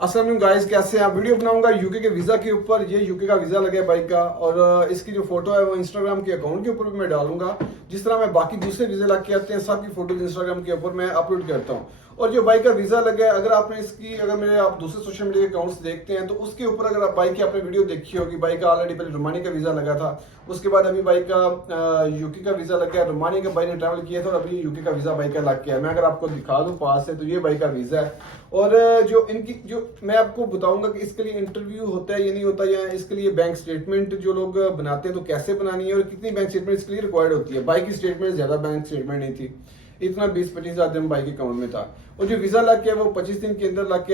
अस्सलाम वालेकुम गाइस, कैसे हैं आप। वीडियो बनाऊंगा यूके के वीजा के ऊपर। ये यूके का वीजा लगा है बाइक का और इसकी जो फोटो है वो इंस्टाग्राम के अकाउंट के ऊपर भी मैं डालूंगा। जिस तरह मैं बाकी दूसरे वीजा लग के आते हैं सबकी फोटोज इंस्टाग्राम के ऊपर मैं अपलोड करता हूँ। और जो बाइक का वीजा लगा है, अगर आपने इसकी अगर मेरे आप दूसरे सोशल मीडिया अकाउंट्स देखते हैं तो उसके ऊपर अगर आप बाइक की आपने वीडियो देखी होगी, बाइक का ऑलरेडी पहले रोमानी का वीजा लगा था, उसके बाद अभी बाइक का यूके का वीजा लग गया, रोमानी का बाइक ने ट्रैवल किया था और अभी यूके का वीजा बाइक का लग गया है। मैं अगर आपको दिखा दूं पास से तो ये बाइक का वीजा है। और जो इनकी जो मैं आपको बताऊंगा कि इसके लिए इंटरव्यू होता है या नहीं होता, या इसके लिए बैंक स्टेटमेंट जो लोग बनाते हैं तो कैसे बनानी है और कितनी बैंक स्टेटमेंट इसके लिए रिक्वायर्ड होती है। बाइक की स्टेटमेंट ज्यादा बैंक स्टेटमेंट नहीं थी, इतना 20-25 हजार दिन बाइक अकाउंट में था। और जो वीजा लग गया वो 25 दिन के अंदर लग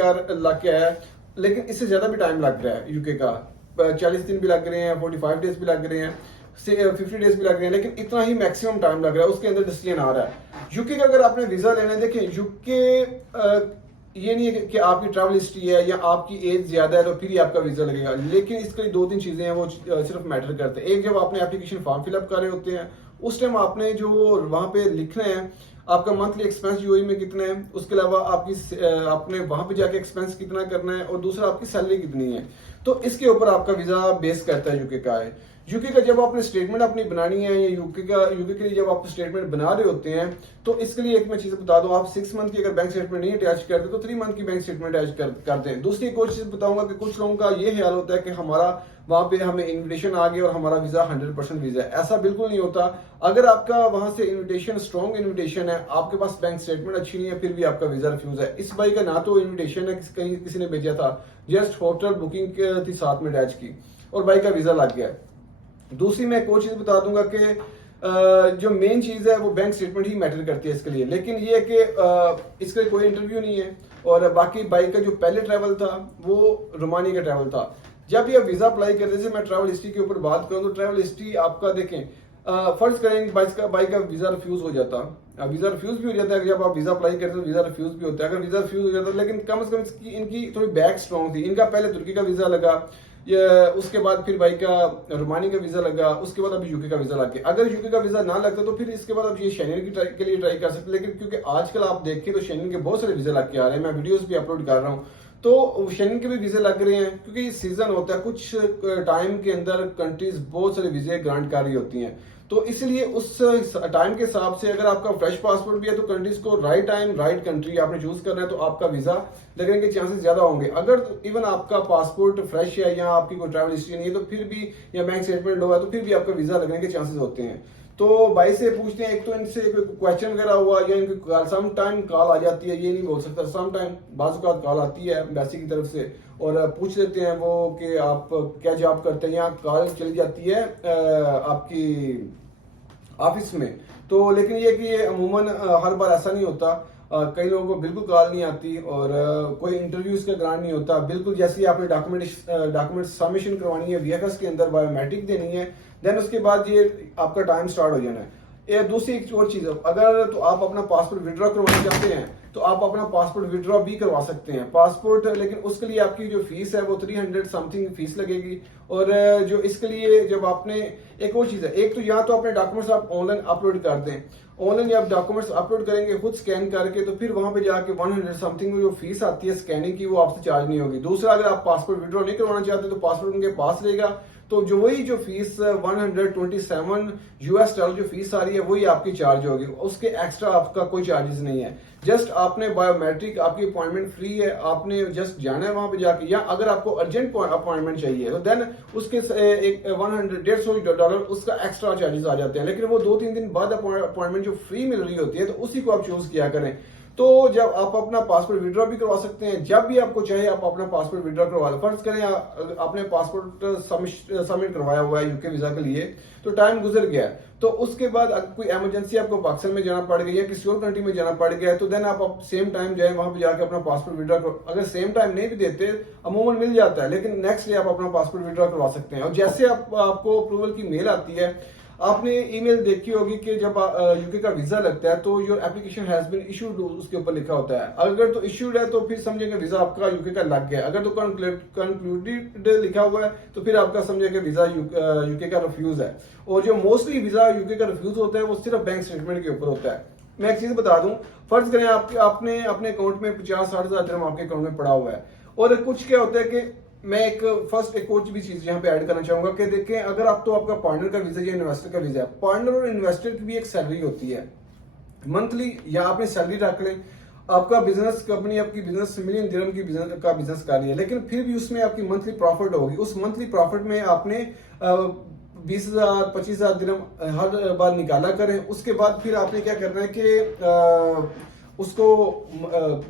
के आया, लेकिन इससे ज्यादा भी टाइम लग रहा है यूके का। 40 दिन भी लग रहे हैं, 45 डेज भी लग रहे हैं, 50 डेज भी लग रहे हैं, लेकिन इतना ही मैक्सिमम टाइम लग रहा है, उसके अंदर डिसीजन आ रहा है। यूके का अगर आपने वीजा लेना है, देखें यूके ये नहीं है कि आपकी ट्रैवल हिस्ट्री है या आपकी एज ज्यादा है तो फिर ही आपका वीजा लगेगा, लेकिन इसके लिए 2-3 चीजें हैं वो सिर्फ मैटर करते हैं। एक, जब आपने एप्लीकेशन फॉर्म फिलअप कर रहे होते हैं उस टाइम आपने जो वहां पे लिखना है आपका मंथली एक्सपेंस यूएई में कितना है, उसके अलावा आपकी आपने वहां पे जाके एक्सपेंस कितना करना है, और दूसरा आपकी सैलरी कितनी है। तो इसके ऊपर आपका वीजा बेस करता है यूके का है। यूके का जब आपने स्टेटमेंट अपनी बनानी है या यूके के लिए जब आप स्टेटमेंट बना रहे होते हैं तो इसके लिए एक मैं चीज बता दूं, आप 6 मंथ की अगर बैंक स्टेटमेंट नहीं अटैच करते तो 3 मंथ की बैंक स्टेटमेंट अटैच करते हैं। दूसरी एक और चीज बताऊंगा कि कुछ लोगों का ये ख्याल होता है कि हमारा वहां पे हमें इन्विटेशन आ गया और हमारा वीजा 100% वीजा है। ऐसा बिल्कुल नहीं होता। अगर आपका वहां से इन्विटेशन स्ट्रॉन्ग इन्विटेशन है, आपके पास बैंक स्टेटमेंट अच्छी नहीं है, फिर भी आपका वीजा रिफ्यूज है। इस बाई का ना तो इन्विटेशन है कहीं किसी ने भेजा था, जस्ट होटल बुकिंग थी साथ में अटैच की और बाई का वीजा लग गया। दूसरी मैं एक और चीज बता दूंगा कि जो मेन चीज है वो बैंक स्टेटमेंट ही मैटर करती है इसके लिए, लेकिन ये है कि इसके लिए कोई इंटरव्यू नहीं है। और बाकी बाइक का जो पहले ट्रैवल था वो रोमानी का ट्रैवल था। जब ये वीजा अप्लाई करते थे, मैं ट्रैवल हिस्ट्री के ऊपर बात करूं तो ट्रैवल हिस्ट्री आपका देखें, फर्ज करें बाइक का वीजा रिफ्यूज हो जाता, वीजा रिफ्यूज भी हो जाता है। जब आप वीजा अप्लाई करते हो वीजा रिफ्यूज भी होता है। अगर वीजा रिफ्यूज हो जाता है, लेकिन कम से कम इनकी थोड़ी बैक स्ट्रॉन्ग थी। इनका पहले तुर्की का वीजा लगा, उसके बाद फिर बाइक का रोमानी का वीजा लगा, उसके बाद अभी यूके का वीजा लग गया। अगर यूके का वीजा ना लगता तो फिर इसके बाद आप ये शेंगन के लिए ट्राई कर सकते, लेकिन क्योंकि आजकल आप देखें तो शेंगन के बहुत सारे वीजा लग के आ रहे हैं, मैं वीडियोस भी अपलोड कर रहा हूँ, तो शेंगन के भी वीजे लग रहे हैं क्योंकि सीजन होता है। कुछ टाइम के अंदर कंट्रीज बहुत सारे वीजे ग्रांट कर रही होती हैं, तो इसलिए उस टाइम के हिसाब से अगर आपका फ्रेश पासपोर्ट भी है तो कंट्रीज को राइट टाइम राइट कंट्री आपने चूज करना है, तो आपका वीजा लगने के चांसेस ज्यादा होंगे। अगर इवन आपका पासपोर्ट फ्रेश है या आपकी कोई ट्रैवल हिस्ट्री नहीं है तो फिर भी, या बैंक स्टेटमेंट लो है तो फिर भी आपका वीजा लगने के चांसेस होते हैं। तो भाई से पूछते हैं, एक तो इनसे कोई क्वेश्चन वगैरह हुआ या इनकी सम टाइम कॉल आ जाती है, ये नहीं बोल सकता, सम टाइम बाज़ कॉल आती है एम्बेसी की तरफ से और पूछ लेते हैं वो कि आप क्या जॉब करते हैं, या कॉल चली जाती है आपकी ऑफिस में। तो लेकिन ये कि ये अमूमन हर बार ऐसा नहीं होता। कई लोगों को बिल्कुल कॉल नहीं आती और कोई इंटरव्यू इसका ग्रांट नहीं होता। बिल्कुल जैसे ही आपने डॉक्यूमेंट सबमिशन करवानी है, वीएफएस के अंदर बायोमेट्रिक देनी है, देन उसके बाद ये आपका टाइम स्टार्ट हो जाना है। ये दूसरी एक और चीज, अगर तो आप अपना पासपोर्ट विड्रॉ करवाना चाहते हैं तो आप अपना पासपोर्ट विड्रॉ भी करवा सकते हैं पासपोर्ट, लेकिन उसके लिए आपकी जो फीस है वो 300 समथिंग फीस लगेगी। और जो इसके लिए जब आपने, एक और चीज है, एक तो या तो अपने डॉक्यूमेंट्स आप ऑनलाइन अपलोड कर दें, ऑनलाइन आप डॉक्यूमेंट्स अपलोड करेंगे खुद स्कैन करके तो फिर वहां पे जाके 100 समथिंग जो फीस आती है स्कैनिंग की वो आपसे चार्ज नहीं होगी। दूसरा, अगर आप पासपोर्ट विड्रॉ नहीं करवाना चाहते तो पासपोर्ट उनके पास रहेगा, तो जो वही जो फीस 127 यूएस डॉलर जो फीस आ रही है वही आपकी चार्ज होगी, उसके एक्स्ट्रा आपका कोई चार्जेस नहीं है। जस्ट आपने बायोमेट्रिक, आपकी अपॉइंटमेंट फ्री है, आपने जस्ट जाना है वहां पे जाके, या अगर आपको अर्जेंट अपॉइंटमेंट चाहिए तो देन उसके एक 150 डॉलर उसका एक्स्ट्रा चार्जेस आ जाते हैं, लेकिन वो 2-3 दिन बाद अपॉइंटमेंट जो फ्री मिल रही होती है तो उसी को आप चूज किया करें। तो जब आप अपना पासपोर्ट विड्रॉ भी करवा सकते हैं, जब भी आपको चाहे आप अपना पासपोर्ट विड्रॉ करवा लो। फर्ज करें आपने पासपोर्ट सबमिट करवाया हुआ है यूके वीजा के लिए, तो टाइम गुजर गया तो उसके बाद अगर कोई इमरजेंसी आपको पाकिस्तान में जाना पड़ गया या किसी और कंट्री में जाना पड़ गया है तो देन आप सेम टाइम जाए वहां पे जाके अपना पासपोर्ट विड्रॉ करो। अगर सेम टाइम नहीं भी देते, अमूमन मिल जाता है, लेकिन नेक्स्ट डे आप अपना पासपोर्ट विड्रॉ करवा सकते हैं। और जैसे आपको अप्रूवल की मेल आती है, आपने ईमेल देखी होगी कि जब यूके का वीजा लगता है तो your application has been issued उसके ऊपर लिखा होता है। अगर तो इशूड है तो फिर समझेंगे वीजा आपका यूके का लग गया, अगर तो कंक्लूडेड लिखा हुआ है तो फिर आपका समझेंगे वीजा यूके का रिफ्यूज है। और जो मोस्टली वीजा यूके का रिफ्यूज होता है वो सिर्फ बैंक स्टेटमेंट के ऊपर होता है। मैं एक चीज बता दूं, फर्ज करें आपने अपने अकाउंट में 50-60 हजार दिरहम आपके अकाउंट में पड़ा हुआ है और कुछ क्या होता है कि मैं एक और भी चीज यहाँ पे ऐड करना चाहूंगा कि देखें, अगर आप तो आपका पार्टनर का वीजा या इन्वेस्टर का वीजा है, पार्टनर और इन्वेस्टर की भी एक सैलरी होती है मंथली, या आपने सैलरी रख लें। आपका बिजनेस कंपनी आपकी बिजनेस मिलियन दिरहम की बिजनेस कर रही है, लेकिन फिर भी उसमें आपकी मंथली प्रॉफिट होगी। उस मंथली प्रॉफिट में आपने 20,000 25,000 दिरहम हर बार निकाला करें। उसके बाद फिर आपने क्या करना है कि उसको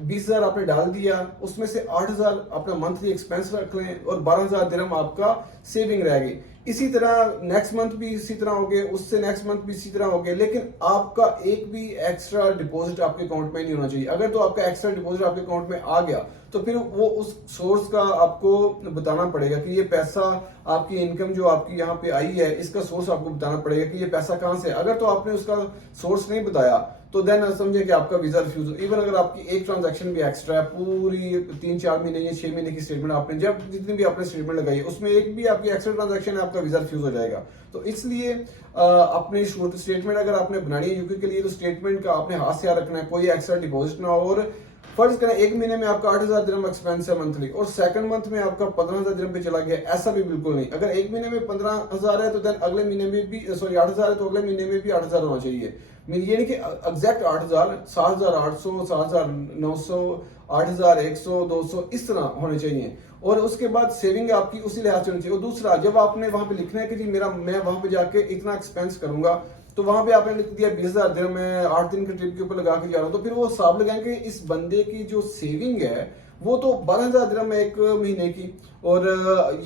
20,000 आपने डाल दिया, उसमें से 8,000 अपना मंथली एक्सपेंस रख लें और 12,000 दिरहम आपका सेविंग रह गई। इसी तरह नेक्स्ट मंथ भी इसी तरह हो गए, उससे नेक्स्ट मंथ भी इसी तरह हो गए, लेकिन आपका एक भी एक्स्ट्रा डिपॉजिट आपके अकाउंट में नहीं होना चाहिए। अगर तो आपका एक्स्ट्रा डिपॉजिट आपके अकाउंट में आ गया तो फिर वो उस सोर्स का आपको बताना पड़ेगा कि ये पैसा आपकी इनकम जो आपकी यहाँ पे आई है, इसका सोर्स आपको बताना पड़ेगा कि ये पैसा कहाँ से। अगर तो आपने उसका सोर्स नहीं बताया तो देन समझे कि आपका वीजा रिफ्यूज हो। इवन अगर आपकी एक ट्रांजैक्शन भी एक्स्ट्रा है, पूरी 3-4 महीने या 6 महीने की स्टेटमेंट आपने जब जितनी भी आपने स्टेटमेंट लगाई है उसमें एक भी आपकी एक्स्ट्रा ट्रांजैक्शन है, आपका वीजा रिफ्यूज हो जाएगा। तो इसलिए अपनी स्टेटमेंट अगर आपने बनानी है यूके के लिए तो स्टेटमेंट का आपने हाथ से रखना है, कोई एक्स्ट्रा डिपॉजिट ना हो। और फर्ज करें एक महीने में आपका 8,000 दिरहम एक्सपेंस है मंथली और सेकंड मंथ में आपका 15,000 दिरहम पे चला गया, ऐसा भी बिल्कुल नहीं। अगर एक महीने में 15,000 है तो देन अगले महीने में भी 8,000 है तो अगले महीने में भी 8,000 होना चाहिए। ये नहीं कि एग्जैक्ट 8,000, 7,800, 7,900, 8,100, 200 इस तरह होने चाहिए। और उसके बाद सेविंग आपकी उसी लिहाज से होनी चाहिए। और दूसरा, जब आपने वहां पे लिखना है कि जी मैं वहां पे जाके इतना एक्सपेंस करूंगा, तो वहां पे आपने लिख दिया 20,000 दिरहम मैं 8 दिन के ट्रिप के ऊपर लगा के जा रहा हूँ, तो फिर वो हिसाब लगाएंगे इस बंदे की जो सेविंग है वो तो 12,000 दिरहम है एक महीने की, और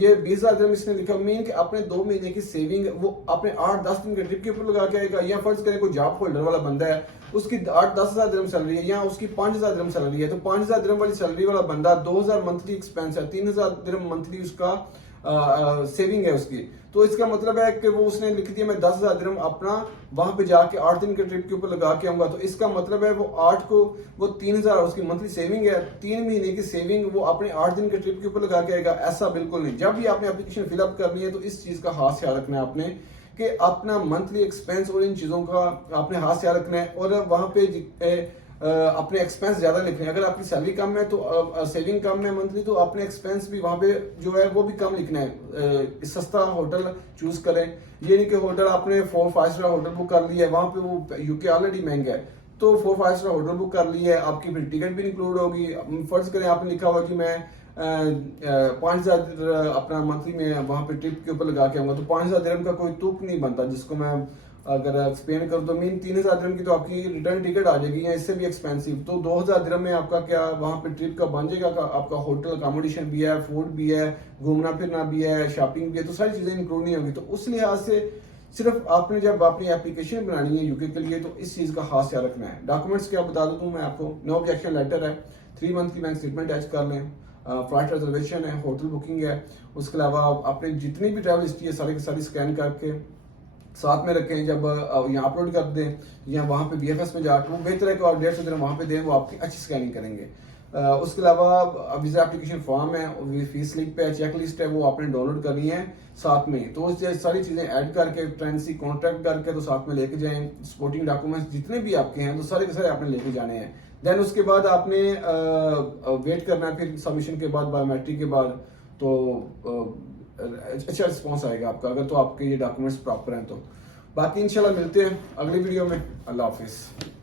ये 20,000 दिरहम इसने लिखा, मीन कि अपने 2 महीने की सेविंग वो अपने 8-10 दिन के ट्रिप के ऊपर लगा के आएगा। या फर्ज करें कोई जॉब होल्डर वाला बंदा है, उसकी 8-10 हजार दिरहम सैलरी है या उसकी 5,000 दिरहम सैलरी है, तो 5,000 दिरहम वाली सैलरी वाला बंदा 2,000 मंथली एक्सपेंस है, 3,000 दिरहम मंथली उसका सेविंग है उसकी। तो इसका मतलब है कि वो उसने लिख दिया मैं 10,000 दिरहम अपना वहां पे जाके 8 दिन के ट्रिप के ऊपर लगा के आऊंगा, तो इसका मतलब है वो 8 को वो 3,000 उसकी मंथली सेविंग है, 3 महीने की सेविंग वो अपने 8 दिन के ट्रिप के ऊपर लगा के आएगा, ऐसा बिल्कुल नहीं। जब भी आपने एप्लीकेशन फिलअप करनी है तो इस चीज का खास ख्याल रखना है आपने कि अपना मंथली एक्सपेंस और इन चीजों का आपने हाथ ख्याल रखना है। और वहां पे अपने एक्सपेंस ज्यादा लिखने हैं। अगर आपकी सैलरी कम है तो सेविंग कम है मंथली, तो अपने एक्सपेंस भी वहां पे जो है वो भी कम लिखना है। सस्ता होटल चूज करें, ये नहीं कि होटल आपने 4-5 स्टार होटल बुक कर लिया है, वहां पे वो यूके ऑलरेडी महंगा है, तो 4-5 स्टार होटल बुक कर लिया है, आपकी फिर टिकट भी इंक्लूड होगी। फर्ज करें आपने लिखा हुआ कि मैं 5,000 अपना मंथली में वहां पे ट्रिप के ऊपर लगा के आऊंगा, तो 5,000 दिरहम का कोई तुक नहीं बनता, जिसको मैं अगर एक्सप्लेन करूँ तो मीन 3,000 दिरहम की तो आपकी रिटर्न टिकट आ जाएगी या इससे भी एक्सपेंसिव। तो 2,000 दिरहम में आपका क्या वहां पे ट्रिप का बन जाएगा, आपका होटल अकोमोडेशन भी है, फूड भी है, घूमना फिरना भी है, शॉपिंग भी है, तो सारी चीजें इंक्लूड नहीं होगी। तो उस लिहाज से सिर्फ आपने जब अपनी एप्लीकेशन बनानी है यूके के लिए तो इस चीज का खास ख्याल रखना है। डॉक्यूमेंट्स क्या बता दूं मैं आपको, नो ऑब्जेक्शन लेटर है, 3 मंथ की बैंक स्टेटमेंट अटैच कर लें, फ्लाइट रिजर्वेशन है, होटल बुकिंग है, उसके अलावा आपने जितनी भी ट्रैवल हिस्ट्री है सारी की सारी स्कैन करके साथ में रखें। जब यहाँ अपलोड कर दें या वहाँ पे BFS में जाकर वो बेहतर है कि और 150 दिन वहाँ पे दें, वो आपकी अच्छी स्कैनिंग करेंगे। उसके अलावा वीजा एप्लीकेशन फॉर्म है, फीस स्लिप पे चेक लिस्ट है, वो आपने डाउनलोड करनी है साथ में। तो सारी चीजें ऐड करके ट्रेंसी कॉन्ट्रैक्ट करके तो साथ में लेके जाएं। सपोर्टिंग डॉक्यूमेंट्स जितने भी आपके हैं तो सारे के सारे आपने लेके जाने हैं। देन उसके बाद आपने वेट करना है, फिर सबमिशन के बाद बायोमेट्रिक के बाद तो अच्छा रिस्पॉन्स आएगा आपका, अगर तो आपके ये डॉक्यूमेंट्स प्रॉपर हैं तो। बाकी इंशाल्लाह मिलते हैं अगली वीडियो में। अल्लाह हाफिज।